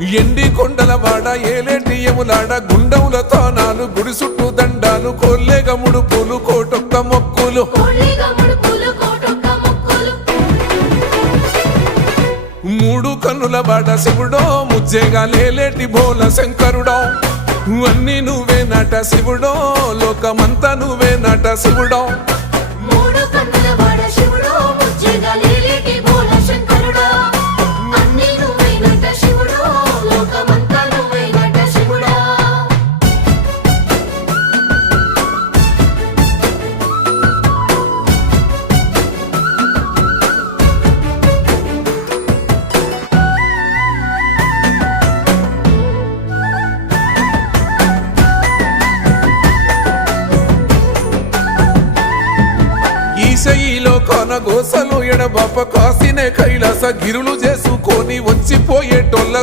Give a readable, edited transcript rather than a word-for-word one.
ఎండి కొండల వాడ ఏలేటి యములాడ గుండముల తానాలు గుడి చుట్టూ దండాలు కొల్లేగ ముడుపులు కోటొక్క మొక్కులు మూడు కన్నుల వాడ శివుడో ముజ్జేగా లేలేటి బోల శంకరుడో అన్ని నువ్వే నట శివుడో లోకమంతా నువ్వే నట శివుడో ఈశయిలో కొనగోసలు ఎడబాప కాసినే కైలాస గిరులు చేసుకొని వచ్చిపోయేటోళ్ళ